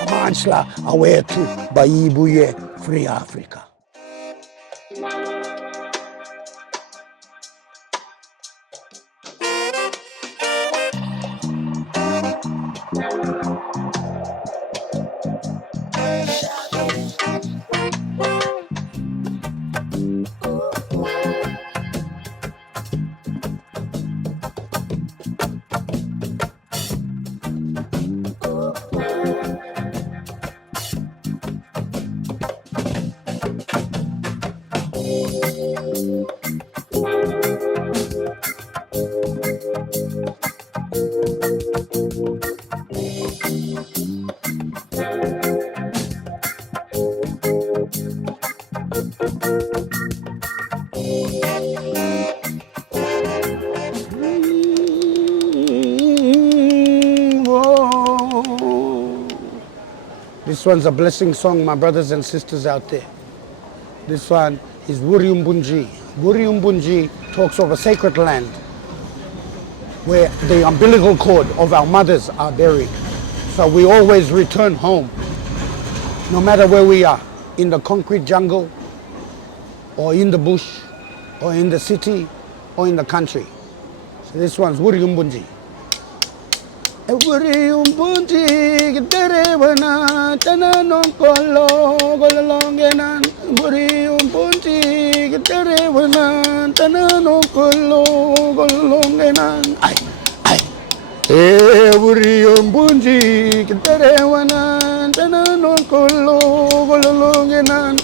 Amansla awetu bayibuye Free Africa. This one's a blessing song, my brothers and sisters out there. This one is Wuri Umbunji. Wuri Umbunji talks of a sacred land where the umbilical cord of our mothers are buried. So we always return home, no matter where we are, in the concrete jungle, or in the bush, or in the city, or in the country. So this one's Wuri Umbunji. Wuri Umbunji, Derewana, Tanano Kolo, Golongenan, Wuri Umbunji, Derewana, Tanano Kolo, Golongenan. Wuri Umbunji, Derewana, Tanano Kolo, Golongenan.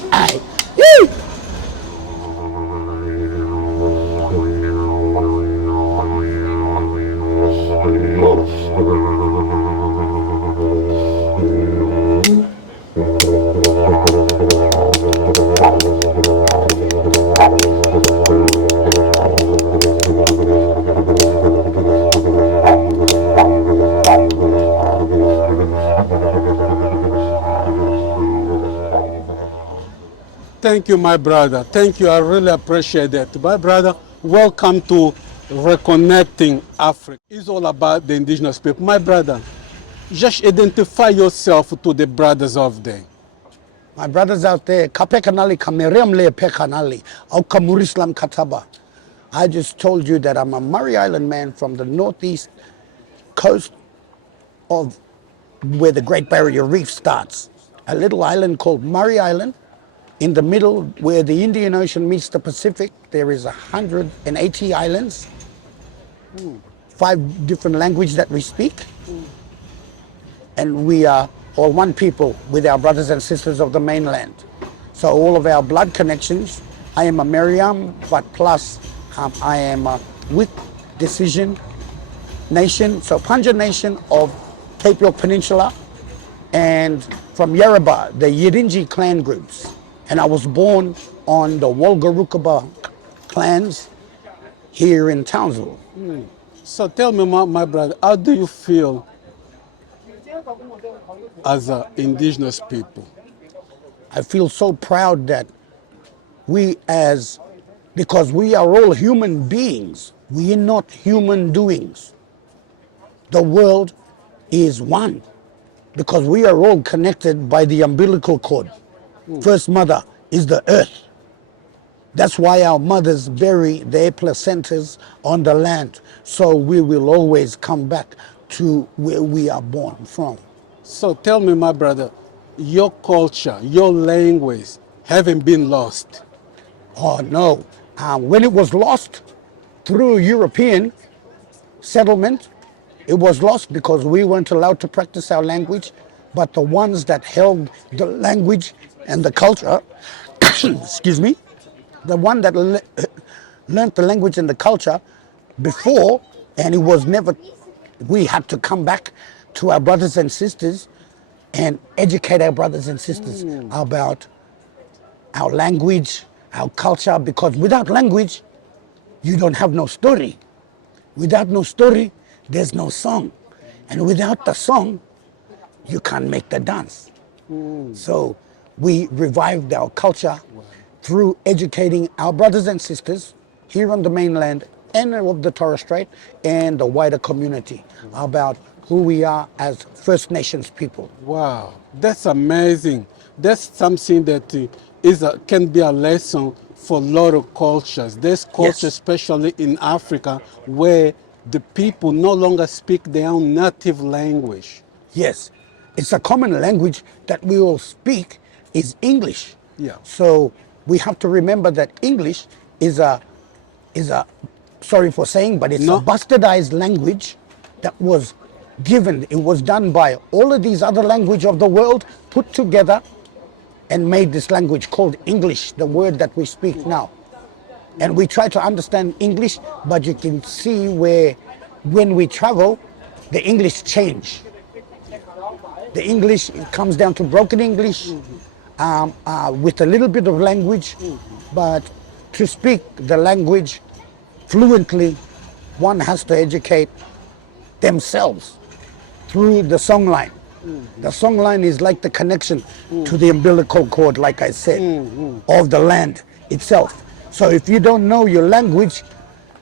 Thank you, my brother. Thank you. I really appreciate that. My brother, welcome to Reconnecting Africa. It's all about the indigenous people. My brother, just identify yourself to the brothers of there. My brothers out there, Kapekanali, Kameremle Pekanali, Aukamurislam Kataba. I just told you that I'm a Murray Island man from the northeast coast of where the Great Barrier Reef starts. A little island called Murray Island. In the middle, where the Indian Ocean meets the Pacific, there is 180 islands, 5 different languages that we speak, and we are all one people with our brothers and sisters of the mainland. So all of our blood connections, I am a Meriam, but plus I am a Wik Decision Nation, so Punja Nation of Cape York Peninsula, and from Yarrabah, the Yirinji clan groups. And I was born on the Wolgarukaba clans here in Townsville. So tell me, my brother, how do you feel as indigenous people? I feel so proud that because we are all human beings, we are not human doings. The world is one because we are all connected by the umbilical cord. First mother is the earth. That's why our mothers bury their placentas on the land. So we will always come back to where we are born from. So tell me, my brother, your culture, your language haven't been lost? Oh no, when it was lost through European settlement, it was lost because we weren't allowed to practice our language, but the ones that held the language and the culture, excuse me, the one that learned the language and the culture before, and it was never, we had to come back to our brothers and sisters and educate our brothers and sisters about our language, our culture, because without language, you don't have no story. Without no story, there's no song. And without the song, you can't make the dance. So we revived our culture through educating our brothers and sisters here on the mainland and of the Torres Strait and the wider community about who we are as First Nations people. Wow, that's amazing. That's something that can be a lesson for a lot of cultures. There's cultures, Yes. especially in Africa, where the people no longer speak their own native language. Yes, it's a common language that we all speak is English. Yeah. So we have to remember that English is a sorry for saying, but it's a No, bastardized language that was given. It was done by all of these other languages of the world put together and made this language called English, the word that we speak now. And we try to understand English, but you can see where when we travel, the English change. The English it comes down to broken English with a little bit of language, but to speak the language fluently, one has to educate themselves through the songline. The songline is like the connection to the umbilical cord, like I said, of the land itself. So if you don't know your language,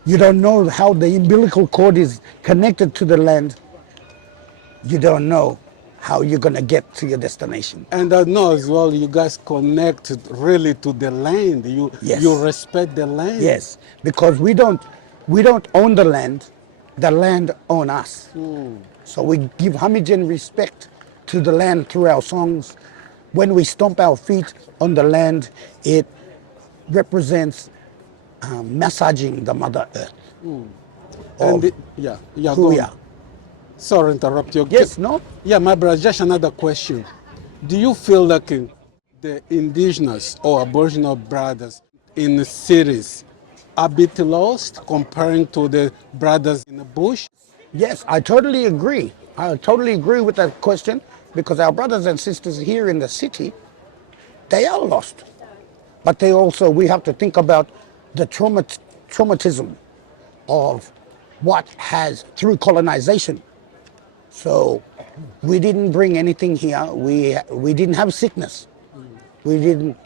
you don't know how the umbilical cord is connected to the land, you don't know how you're going to get to your destination. and I know as well you guys connect really to the land. You Yes. you respect the land. Yes, because we don't own the land own us. So we give homage and respect to the land through our songs. When we stomp our feet on the land, it represents massaging the Mother Earth And of yeah, who go we on. are. Sorry to interrupt you. Yes, no? Yeah, my brother, just another question. Do you feel like the indigenous or aboriginal brothers in the cities are a bit lost comparing to the brothers in the bush? Yes, I totally agree. I totally agree with that question because our brothers and sisters here in the city, they are lost. But they also, we have to think about the traumatism of what has, through colonization. So we didn't bring anything here. We didn't have sickness. We didn't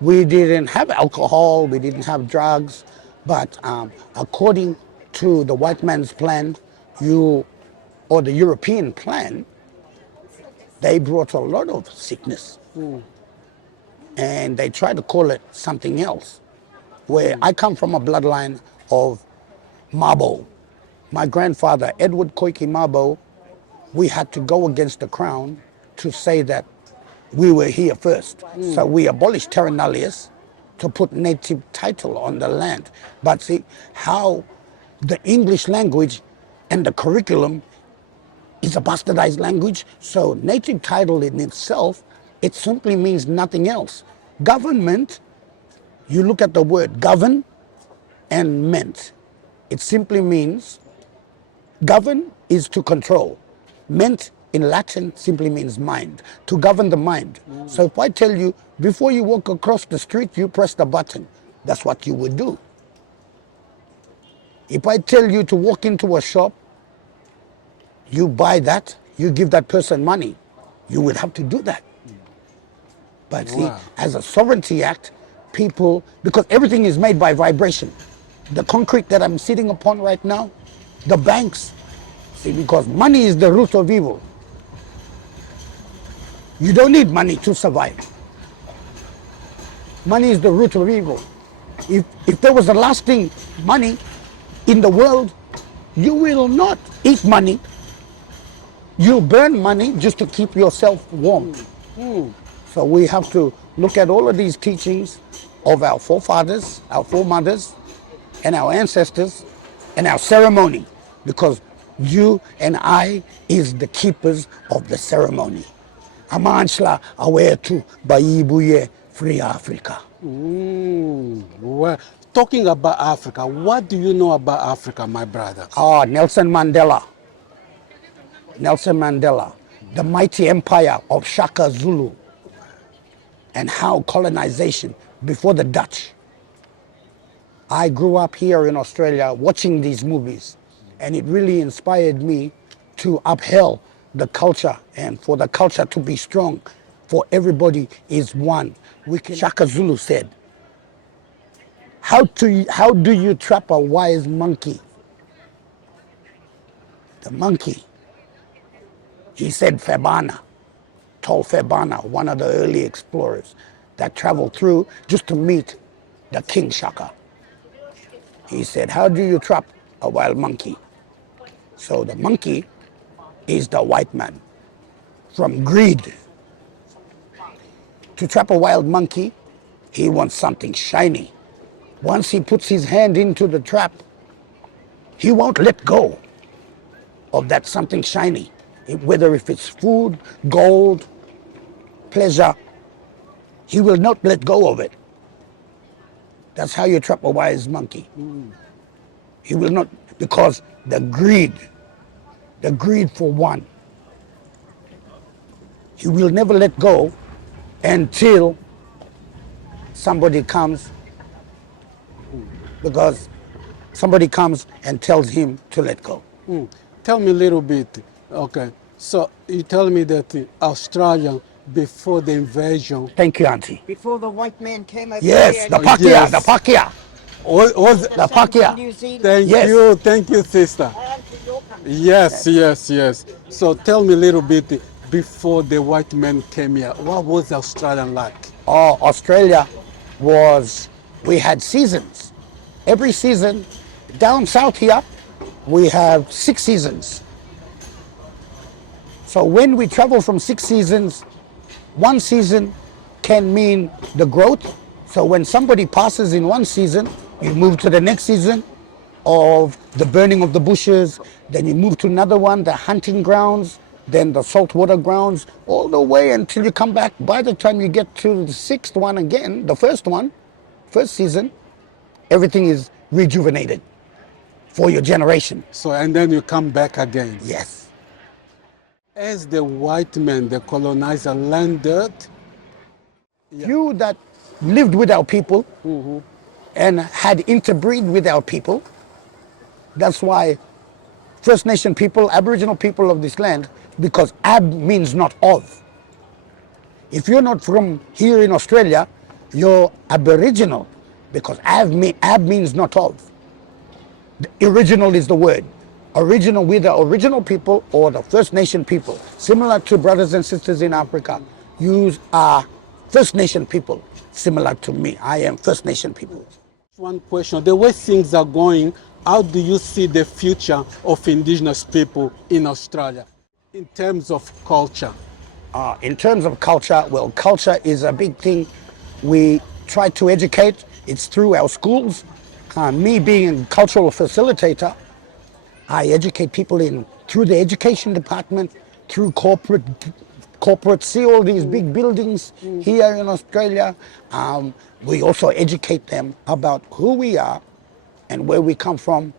we didn't have alcohol. We didn't have drugs. But according to the white man's plan, or the European plan, they brought a lot of sickness, and they tried to call it something else. Where I come from a bloodline of Mabo. My grandfather, Edward Koiki Mabo, we had to go against the crown to say that we were here first. So we abolished terra nullius to put native title on the land. But see how the English language and the curriculum is a bastardized language. So native title in itself, it simply means nothing else. Government, you look at the word govern and ment. It simply means govern is to control. Ment in Latin simply means mind, to govern the mind. So if I tell you, before you walk across the street, you press the button, that's what you would do. If I tell you to walk into a shop, you buy that, you give that person money, you would have to do that. But see, Wow. as a sovereignty act, people, because everything is made by vibration. The concrete that I'm sitting upon right now, the banks, see, because money is the root of evil. You don't need money to survive. Money is the root of evil. If there was a lasting money in the world, you will not eat money. You'll burn money just to keep yourself warm. So we have to look at all of these teachings of our forefathers, our foremothers, and our ancestors, and our ceremony, because you and I is the keepers of the ceremony. Amanchla awetu baibuye free Africa. Well, talking about Africa, what do you know about Africa, my brother? Nelson Mandela. Nelson Mandela, the mighty empire of Shaka Zulu, and how colonization before the Dutch. I grew up here in Australia watching these movies, and it really inspired me to upheld the culture and for the culture to be strong, for everybody is one. Shaka Zulu said, How do you trap a wise monkey? The monkey, he said Febana, told Febana, one of the early explorers that traveled through just to meet the King Shaka. He said, how do you trap a wild monkey? So the monkey is the white man. From greed. To trap a wild monkey, he wants something shiny. Once he puts his hand into the trap, he won't let go of that something shiny. Whether if it's food, gold, pleasure, he will not let go of it. That's how you trap a wise monkey. He will not, because the greed for one. He will never let go until somebody comes, because somebody comes and tells him to let go. Tell me a little bit. Okay, so you tell me that Australia, before the invasion, Thank you, Auntie. Before the white man came over Yes, here the and Pakia, yes. the Pakia, was the settled in Pakia. New Zealand. thank you, sister. And to your country. Yes. So tell me a little bit, before the white man came here, what was Australian like? Australia we had seasons. Every season, down south here, we have 6 seasons. So when we travel from 6 seasons, one season can mean the growth. So when somebody passes in one season, you move to the next season of the burning of the bushes, then you move to another one, the hunting grounds, then the saltwater grounds, all the way until you come back. By the time you get to the 6th one again, the first season, everything is rejuvenated for your generation. So, and then you come back again. Yes. As the white man, the colonizer, landed, You that lived with our people and had interbreed with our people, that's why First Nation people, Aboriginal people of this land, because Ab means not of. If you're not from here in Australia, you're Aboriginal, because Ab means not of. The original is the word. Original, we're the original people or the First Nation people. Similar to brothers and sisters in Africa, you are First Nation people. Similar to me, I am First Nation people. one question, the way things are going, how do you see the future of indigenous people in Australia in terms of culture? In terms of culture, well, culture is a big thing. We try to educate. It's through our schools. Me being a cultural facilitator, I educate people through the education department, through corporate. See all these big buildings here in Australia. We also educate them about who we are and where we come from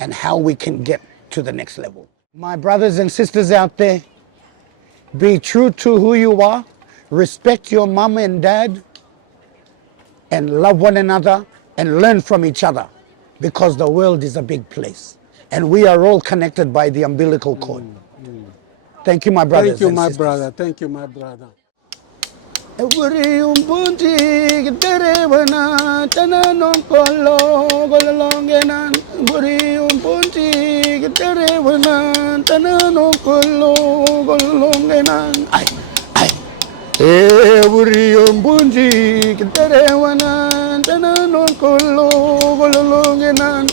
and how we can get to the next level. My brothers and sisters out there, be true to who you are, respect your mom and dad, and love one another and learn from each other, because the world is a big place and we are all connected by the umbilical cord. Thank you, my brothers Thank you, and my sisters. brother. Thank you, my brother. Every umbunti terewana tanano kolo golongenan. Every umbunti terewana tanano kolo golongenan. Ay. Every umbunti terewana tanano kolo golongenan.